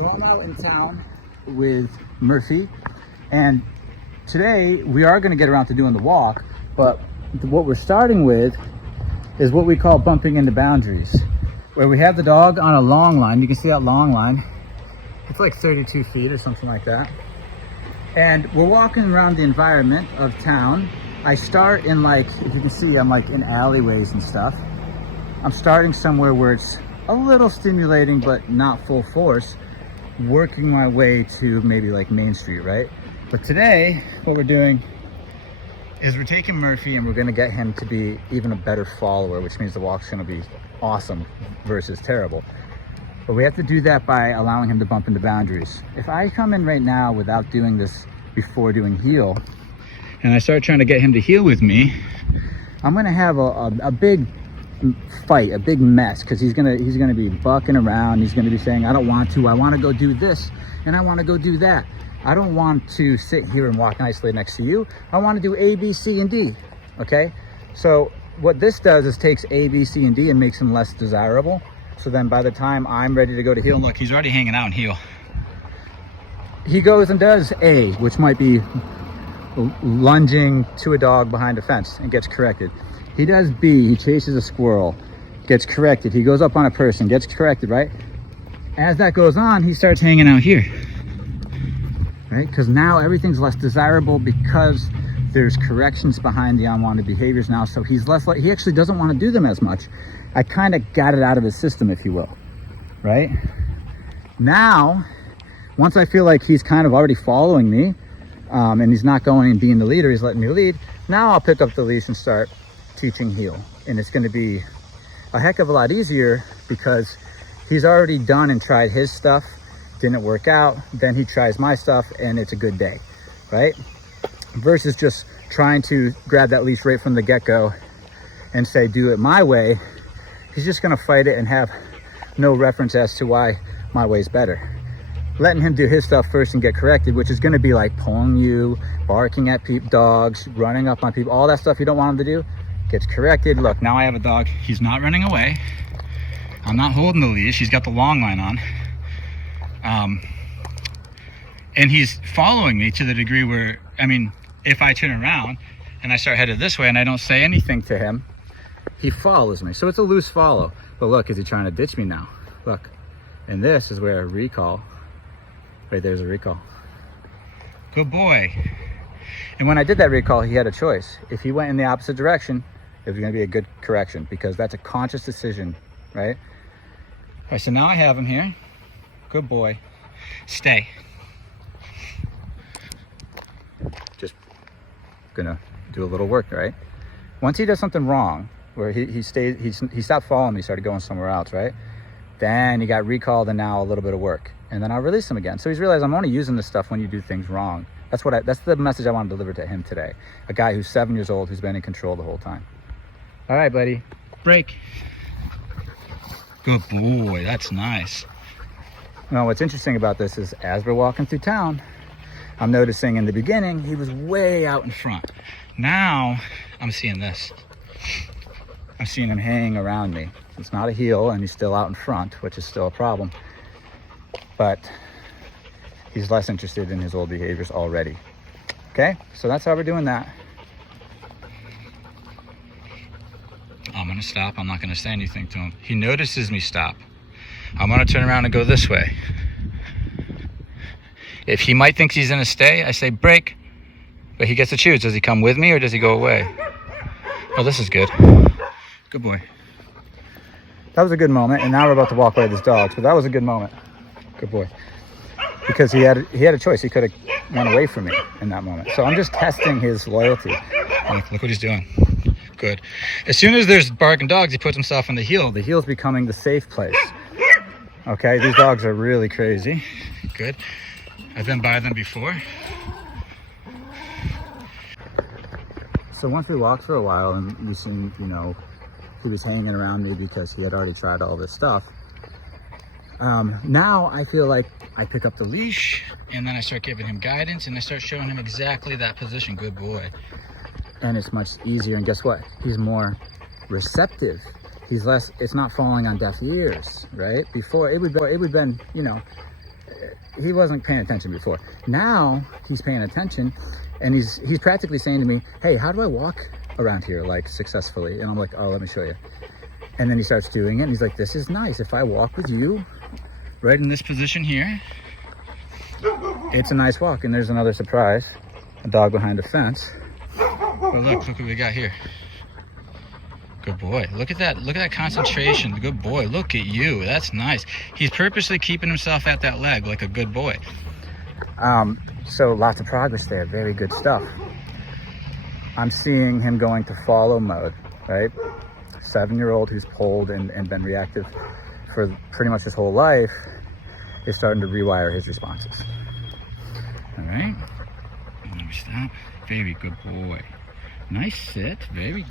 So I'm out in town with Murphy, and today we are going to get around to doing the walk, but what we're starting with is what we call bumping into boundaries, where we have the dog on a long line. You can see that long line. It's like 32 feet or something like that. And we're walking around the environment of town. I start in, like, if you can see, I'm like in alleyways and stuff. I'm starting somewhere where it's a little stimulating, but not full force, working my way to maybe like Main Street, right? But today, what we're doing is we're taking Murphy and we're gonna get him to be even a better follower, which means the walk's gonna be awesome versus terrible. But we have to do that by allowing him to bump into boundaries. If I come in right now without doing this before doing heel, and I start trying to get him to heel with me, I'm gonna have a big fight, a big mess, because he's gonna be bucking around. He's gonna be saying, I don't want to, I want to go do this and I want to go do that. I don't want to sit here and walk nicely next to you. I want to do A, B, C, and D. Okay, so what this does is takes A, B, C, and D and makes him less desirable. So then by the time I'm ready to go to heel, look, he's already hanging out in heel. He goes and does A, which might be lunging to a dog behind a fence, and gets corrected. He does B, he chases a squirrel, gets corrected. He goes up on a person, gets corrected, right? As that goes on, he starts hanging out here, right? Because now everything's less desirable because there's corrections behind the unwanted behaviors now. So he's less like, he actually doesn't want to do them as much. I kind of got it out of his system, if you will, right? Now, once I feel like he's kind of already following me, and he's not going and being the leader, he's letting me lead, now I'll pick up the leash and start teaching heel. And it's going to be a heck of a lot easier because he's already done and tried his stuff, didn't work out, then he tries my stuff and it's a good day, right? Versus just trying to grab that leash right from the get-go and say, do it my way. He's just going to fight it and have no reference as to why my way's better. Letting him do his stuff first and get corrected, which is going to be like pulling you, barking at dogs, running up on people, all that stuff you don't want him to do, gets corrected. Look, now I have a dog. He's not running away. I'm not holding the leash. He's got the long line on. And he's following me to the degree where, I mean, if I turn around and I start headed this way and I don't say anything to him, he follows me. So it's a loose follow. But look, is he trying to ditch me now? Look, and this is where a recall, right there's a recall. Good boy. And when I did that recall, he had a choice. If he went in the opposite direction, it was going to be a good correction because that's a conscious decision, right? All right, so now I have him here. Good boy. Stay. Just gonna do a little work, right? Once he does something wrong, where he stopped following me, started going somewhere else, right? Then he got recalled and now a little bit of work. And then I'll release him again. So he's realized I'm only using this stuff when you do things wrong. That's the message I want to deliver to him today. A guy who's 7 years old, who's been in control the whole time. All right, buddy, break. Good boy, that's nice. Now, what's interesting about this is as we're walking through town, I'm noticing in the beginning, he was way out in front. Now, I'm seeing this. I'm seeing him hang around me. It's not a heel and he's still out in front, which is still a problem. But he's less interested in his old behaviors already. Okay, so that's how we're doing that. I'm gonna stop, I'm not gonna say anything to him. He notices me stop. I'm gonna turn around and go this way. If he might think he's gonna stay, I say break, but he gets to choose. Does he come with me or does he go away? Oh, this is good. Good boy. That was a good moment, and now we're about to walk away with his dogs, but that was a good moment. Good boy. Because he had a choice. He could have went away from me in that moment. So I'm just testing his loyalty. Look what he's doing. Good. As soon as there's barking dogs, he puts himself on the heel. The heel's becoming the safe place. Okay, these dogs are really crazy. Good. I've been by them before. So once we walked for a while and we seen, you know, he was hanging around me because he had already tried all this stuff. Now I feel like I pick up the leash and then I start giving him guidance and I start showing him exactly that position. Good boy. And it's much easier, and guess what? He's more receptive. He's less, it's not falling on deaf ears, right? Before it would been, you know, he wasn't paying attention before. Now he's paying attention, and he's practically saying to me, hey, how do I walk around here like successfully? And I'm like, oh, let me show you. And then he starts doing it, and he's like, this is nice. If I walk with you right in this position here, it's a nice walk. And there's another surprise, a dog behind a fence. But look what we got here. Good boy. Look at that concentration. Good boy. Look at you. That's nice. He's purposely keeping himself at that leg like a good boy. So lots of progress there. Very good stuff. I'm seeing him going to follow mode, right? 7-year-old who's pulled and been reactive for pretty much his whole life is starting to rewire his responses. All right. Let me stop. Very good boy. Nice sit. Very